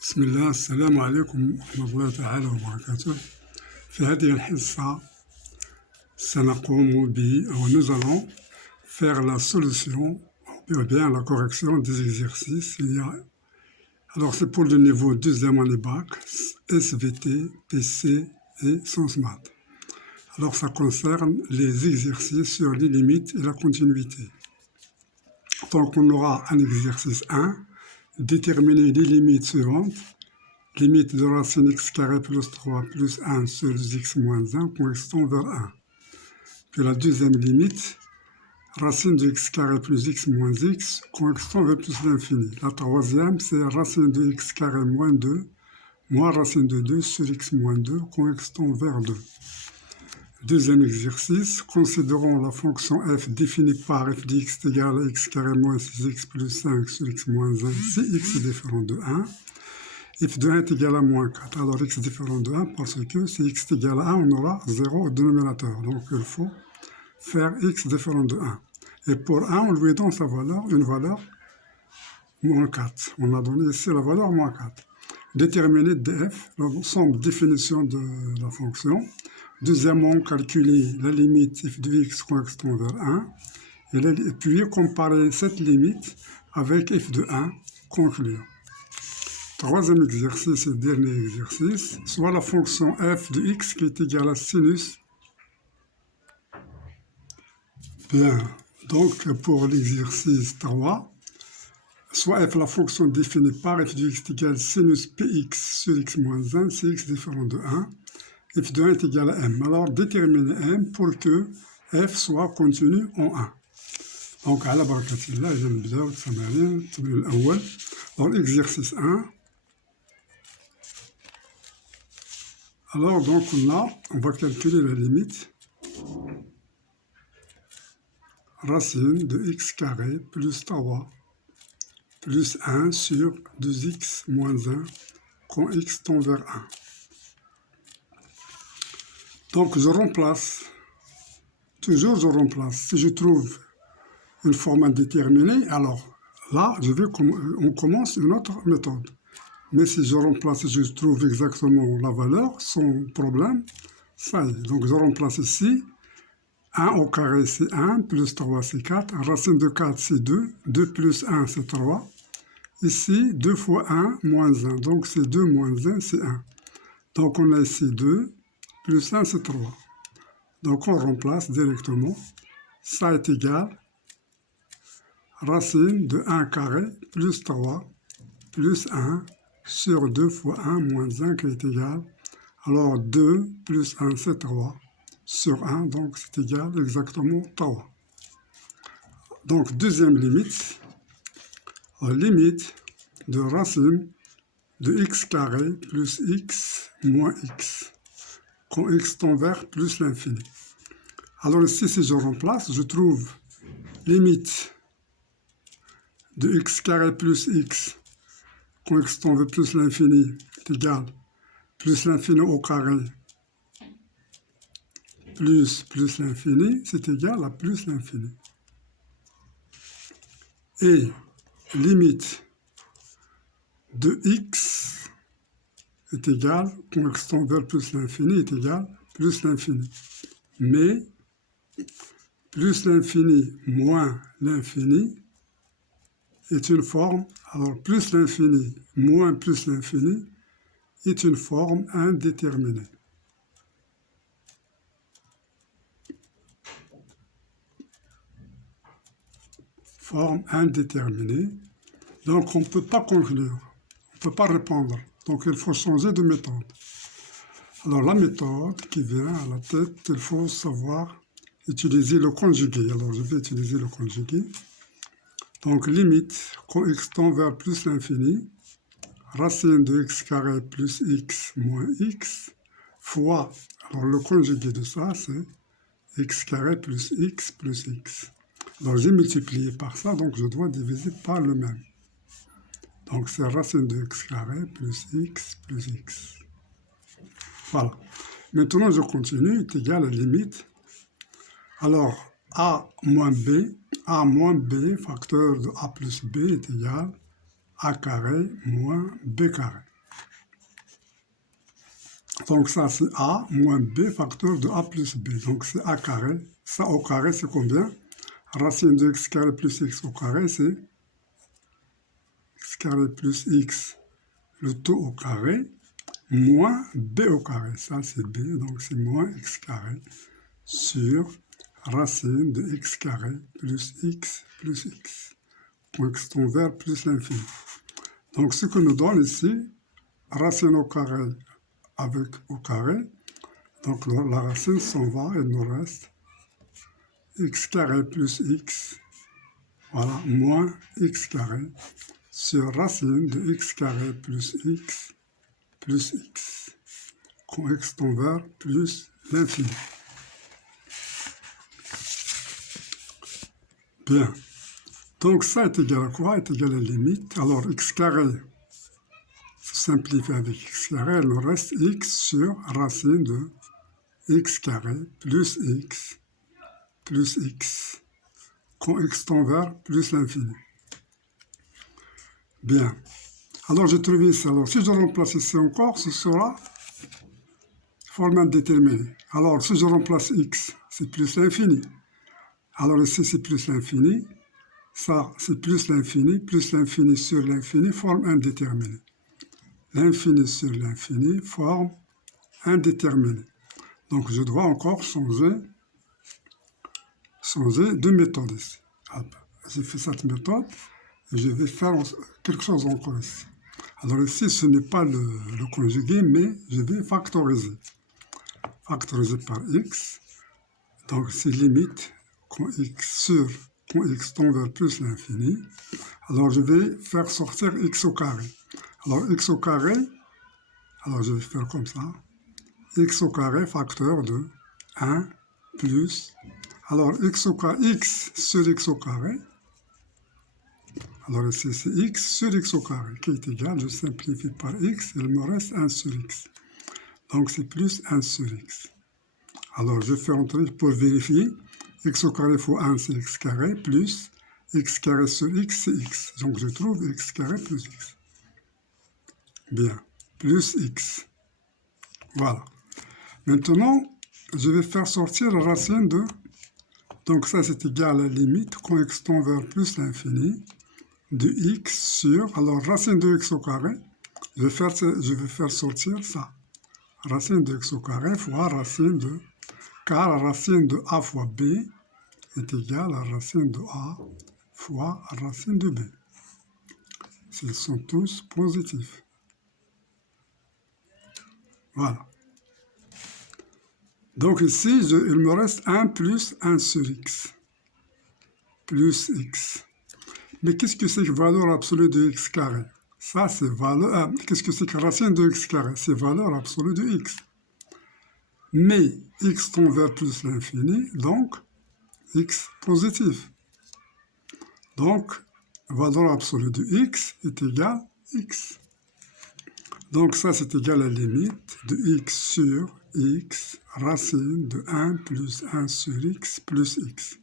بسم الله السلام عليكم ورحمة الله تعالى وبركاته. في هذه الحصة سنقوم nous allons faire la solution ou bien la correction des exercices. Alors c'est pour le niveau deuxième année bac, SVT, PC et Sciences Maths. Alors ça concerne les exercices sur les limites et la continuité. Donc on aura un exercice 1, déterminer les limites suivantes. Limite de racine x carré plus 3 plus 1 sur x moins 1 correspond vers 1. Puis la deuxième limite, racine de x carré plus x moins x correspond vers plus l'infini. La troisième, c'est racine de x carré moins 2 moins racine de 2 sur x moins 2 correspond vers 2. Deuxième exercice, considérons la fonction f définie par f de x égale à x carré moins 6x plus 5 sur x moins 1 si x est différent de 1. f de 1 est égal à moins 4. Alors x est différent de 1 parce que si x est égal à 1, on aura 0 au dénominateur. Donc il faut faire x différent de 1. Et pour 1, on lui donne sa valeur, une valeur moins 4. On a donné ici la valeur moins 4. Déterminer df, l'ensemble définition de la fonction. Deuxièmement, calculer la limite f de x correspond vers 1. Et puis comparer cette limite avec f de 1, conclure. Troisième exercice et dernier exercice, soit la fonction f de x qui est égale à sinus. Bien, donc pour l'exercice 3, soit f la fonction définie par f de x est égale à sinus px sur x moins 1 si x est différent de 1. f de 1 est égal à m. Alors déterminer m pour que f soit contenu en 1. Donc على بركة الله إذا نبداو التمارين الأول. Alors exercice 1. Alors, donc, on va calculer la limite. Racine de x carré plus 3 plus 1 sur 2x moins 1 quand x tend vers 1. Donc, je remplace. Toujours, je remplace. Si je trouve une forme indéterminée, alors là, on commence une autre méthode. Mais si je remplace, je trouve exactement la valeur, sans problème, ça y est. Donc je remplace ici, 1 au carré c'est 1, plus 3 c'est 4, racine de 4 c'est 2, 2 plus 1 c'est 3. Ici, 2 fois 1, moins 1, donc c'est 2 moins 1 c'est 1. Donc on a ici 2, plus 1 c'est 3. Donc on remplace directement, ça est égal, racine de 1 carré, plus 3, plus 1, sur 2 fois 1 moins 1 qui est égal, alors 2 plus 1 c'est 3, sur 1, donc c'est égal exactement 3. Donc deuxième limite, la limite de racine de x carré plus x moins x, quand x tend vers plus l'infini. Alors ici, si je remplace, je trouve limite de x carré plus x, quand x tend vers plus l'infini est égal plus l'infini au carré plus l'infini, c'est égal à plus l'infini. Et limite de x est égal, quand x tend vers plus l'infini est égal plus l'infini. Mais plus l'infini moins l'infini est une forme, alors plus l'infini moins plus l'infini est une forme indéterminée. Forme indéterminée. Donc on ne peut pas conclure, on ne peut pas répondre. Donc il faut changer de méthode. Alors la méthode qui vient à la tête, il faut savoir utiliser le conjugué. Alors je vais utiliser le conjugué. Donc limite, quand x tend vers plus l'infini, racine de x carré plus x moins x, fois, alors le conjugué de ça, c'est x carré plus x plus x. Alors j'ai multiplié par ça, donc je dois diviser par le même. Donc c'est racine de x carré plus x plus x. Voilà. Maintenant je continue, est égal à limite. Alors a moins b, facteur de a plus b est égal a carré moins b carré. Donc ça, c'est a moins b facteur de a plus b. Donc c'est a carré. Ça au carré, c'est combien? Racine de x carré plus x au carré, c'est x carré plus x, le tout au carré, moins b au carré. Ça, c'est b, donc c'est moins x carré sur racine de x carré plus x, point x tend vers plus l'infini. Donc ce que nous donne ici, racine au carré avec au carré, donc la racine s'en va et il nous reste x carré plus x, voilà, moins x carré sur racine de x carré plus x, quand x tend vers plus l'infini. Bien. Donc ça est égal à quoi? Est égal à la limite. Alors x carré se simplifie avec x carré, il nous reste x sur racine de x carré plus x, quand x tend vers plus l'infini. Bien. Alors j'ai trouvé ça. Alors si je remplace ici encore, ce sera forme indéterminée. Alors si je remplace x, c'est plus l'infini. Alors ici c'est plus l'infini. Ça, c'est plus l'infini sur l'infini, forme indéterminée. L'infini sur l'infini, forme indéterminée. Donc, je dois encore changer de méthode ici. J'ai fait cette méthode et je vais faire quelque chose encore ici. Alors ici, ce n'est pas le conjugué, mais je vais factoriser. Factoriser par x. Donc, c'est limite quand x tend vers plus l'infini, alors je vais faire sortir x au carré. Alors x au carré, alors je vais faire comme ça, x au carré facteur de 1 plus, alors x sur x au carré, alors ici c'est x sur x au carré qui est égal, je simplifie par x, il me reste 1 sur x. Donc c'est plus 1 sur x. Alors je fais entrer pour vérifier, x au carré fois 1 c'est x carré plus x carré sur x c'est x. Donc je trouve x carré plus x. Bien, plus x. Voilà. Maintenant, je vais faire sortir la racine de... Donc ça c'est égal à la limite quand x tend vers plus l'infini de x sur... Alors racine de x au carré, je vais faire sortir ça. Racine de x au carré fois racine de... Car la racine de a fois b est égale à racine de a fois racine de b. Ils sont tous positifs. Voilà. Donc ici, il me reste 1 plus 1 sur x. Plus x. Mais qu'est-ce que c'est que valeur absolue de x carré? Ça, c'est valeur... qu'est-ce que c'est que racine de x carré? C'est valeur absolue de x. Mais x tend vers plus l'infini, donc x positif. Donc, valeur absolue de x est égale à x. Donc ça, c'est égal à la limite de x sur x, racine de 1 plus 1 sur x plus x.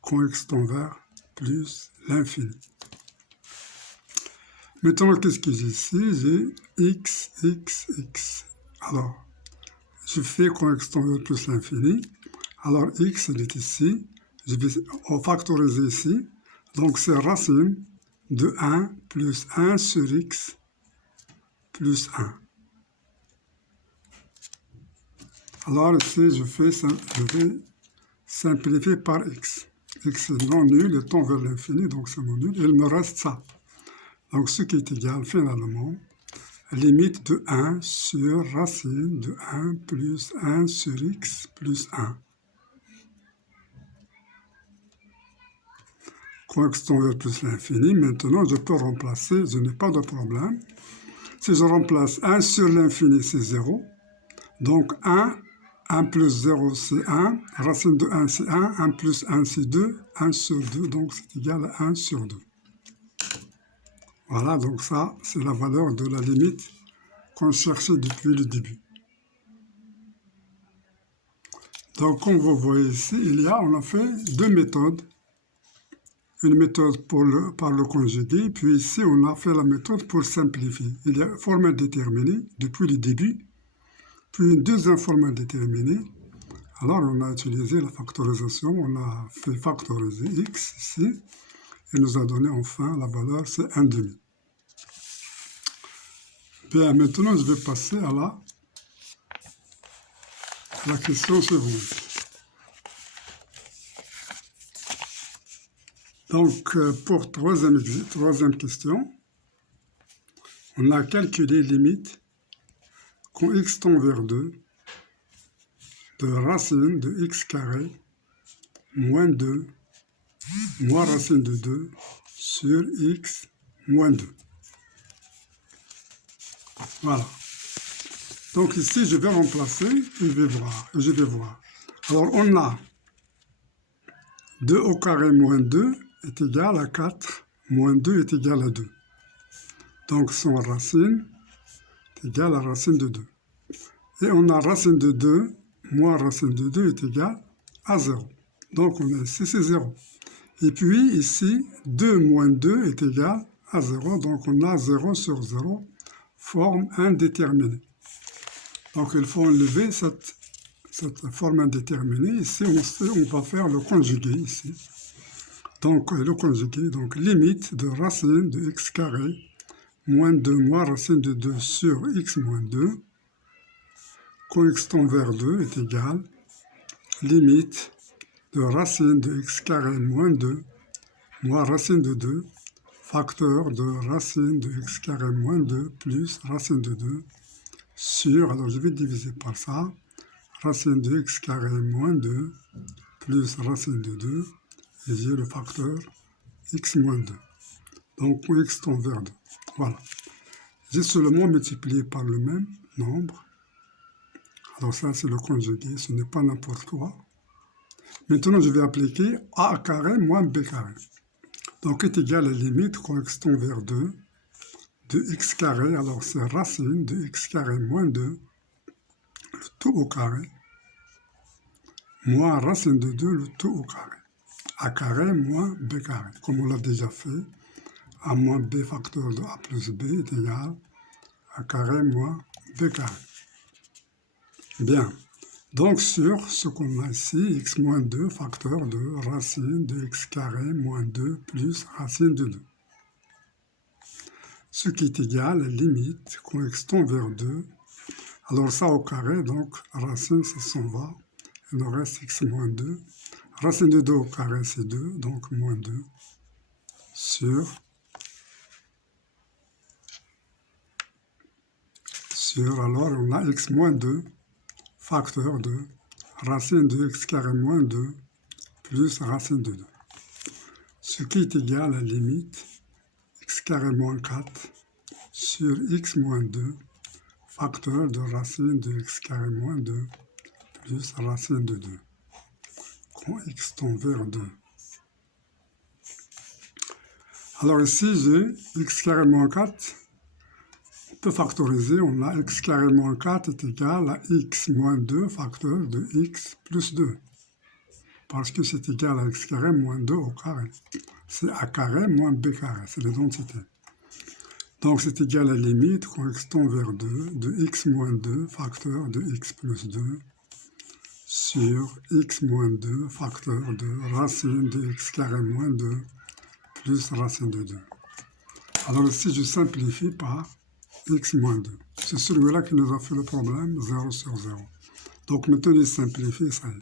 Quand x tend vers plus l'infini. Maintenant, qu'est-ce que j'ai ici? J'ai x. Alors, je fais quand x tend vers plus l'infini. Alors, x, il est ici. Je vais factoriser ici. Donc, c'est racine de 1 plus 1 sur x plus 1. Alors, ici, je vais simplifier par x. X est non nul, et tend vers l'infini, donc c'est non nul. Il me reste ça. Donc, ce qui est égal, finalement, limite de 1 sur racine de 1 plus 1 sur x plus 1. Quand x tend vers plus l'infini, maintenant, je peux remplacer, je n'ai pas de problème. Si je remplace 1 sur l'infini, c'est 0. Donc, 1 plus 0, c'est 1. Racine de 1, c'est 1. 1 plus 1, c'est 2. 1 sur 2, donc c'est égal à 1 sur 2. Voilà, donc ça, c'est la valeur de la limite qu'on cherchait depuis le début. Donc, comme vous voyez ici, on a fait deux méthodes. une méthode par le conjugué, puis ici on a fait la méthode pour simplifier. Il y a forme indéterminée depuis le début, puis une deuxième forme indéterminée. Alors on a utilisé la factorisation, on a fait factoriser x ici, et nous a donné enfin la valeur, c'est 1/2. Bien, maintenant je vais passer à la question suivante. Donc, pour troisième question, on a calculé limite quand x tend vers 2 de racine de x carré moins 2 moins racine de 2 sur x moins 2. Voilà. Donc ici, je vais remplacer et je vais voir. Alors, on a 2 au carré moins 2 est égal à 4, moins 2 est égal à 2. Donc, son racine est égale à racine de 2. Et on a racine de 2 moins racine de 2 est égal à 0. Donc, on a ici, c'est 0. Et puis, ici, 2 moins 2 est égal à 0. Donc, on a 0 sur 0, forme indéterminée. Donc, il faut enlever cette forme indéterminée. Ici, on va faire le conjugué, ici. Donc, le conjugué, donc limite de racine de x carré moins 2 moins racine de 2 sur x moins 2, quand x tend vers 2 est égal, limite de racine de x carré moins 2 moins racine de 2, facteur de racine de x carré moins 2 plus racine de 2 sur, alors je vais diviser par ça, racine de x carré moins 2 plus racine de 2, et j'ai le facteur x moins 2. Donc, x tend vers 2. Voilà. J'ai seulement multiplié par le même nombre. Alors ça, c'est le conjugué, ce n'est pas n'importe quoi. Maintenant, je vais appliquer a carré moins b carré. Donc, est égal à la limite quand x tend vers 2 de x carré, alors c'est racine de x carré moins 2, le tout au carré, moins racine de 2, le tout au carré. A carré moins b carré, comme on l'a déjà fait. A moins b facteur de a plus b est égal à carré moins b carré. Bien. Donc, sur ce qu'on a ici, x moins 2 facteur de racine de x carré moins 2 plus racine de 2. Ce qui est égal à la limite quand x tend vers 2. Alors ça au carré, donc racine, ça s'en va. Il nous reste x moins 2. Racine de 2 au carré, c'est 2, donc moins 2 sur, alors on a x moins 2 facteur de racine de x carré moins 2 plus racine de 2. Ce qui est égal à la limite x carré moins 4 sur x moins 2 facteur de racine de x carré moins 2 plus racine de 2 quand x tend vers 2. Alors ici, j'ai x carré moins 4. On peut factoriser, on a x carré moins 4 est égal à x moins 2 facteur de x plus 2. Parce que c'est égal à x carré moins 2 au carré. C'est a carré moins b carré, c'est l'identité. Donc c'est égal à la limite quand x tend vers 2 de x moins 2 facteur de x plus 2 sur x moins 2 facteur de racine de x carré moins 2 plus racine de 2. Alors ici, je simplifie par x moins 2. C'est celui-là qui nous a fait le problème, 0 sur 0. Donc maintenant, je simplifie, ça y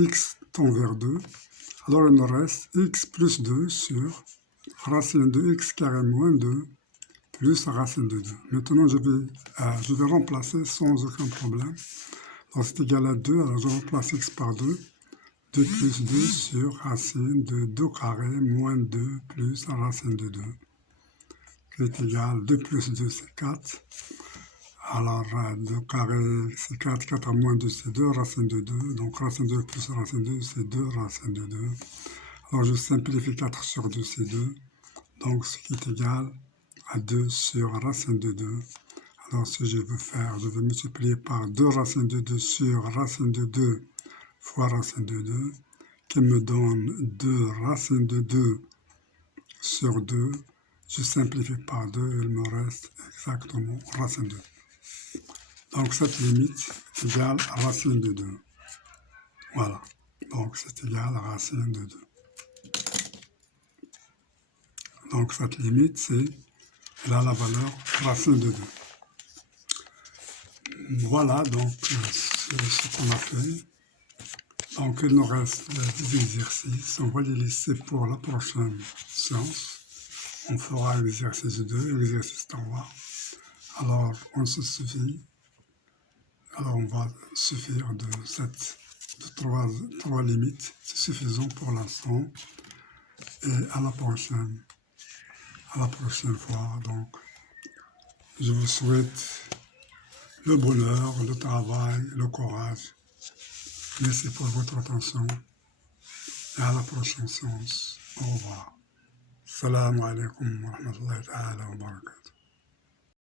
est. X tend vers 2. Alors il nous reste x plus 2 sur racine de x carré moins 2 plus racine de 2. Maintenant, je vais remplacer sans aucun problème. Alors c'est égal à 2, alors je remplace x par 2. 2 plus 2 sur racine de 2 carré moins 2 plus racine de 2, qui est égal, 2 plus 2 c'est 4. Alors 2 carré c'est 4, 4 à moins 2 c'est 2, racine de 2, donc racine de 2 plus racine de 2 c'est 2, racine de 2. Alors je simplifie 4 sur 2 c'est 2, donc ce qui est égal à 2 sur racine de 2. Alors ce que je veux faire, je vais multiplier par 2 racine de 2 sur racine de 2 fois racine de 2, qui me donne 2 racine de 2 sur 2. Je simplifie par 2, il me reste exactement racine de 2. Donc cette limite est égale à racine de 2. Voilà. Donc c'est égal à racine de 2. Donc cette limite, elle a la valeur racine de 2. Voilà donc c'est ce qu'on a fait. Donc il nous reste des exercices. On va les laisser pour la prochaine séance. On fera l'exercice 2 et l'exercice 3. Alors on se suffit. Alors on va suffire de trois limites. C'est suffisant pour l'instant. Et à la prochaine fois. Donc je vous souhaite le bonheur, le travail, le courage. Merci pour votre attention et à la prochaine séance. Au revoir. Salam alaikum wa rahmatullahi wa barakatuh.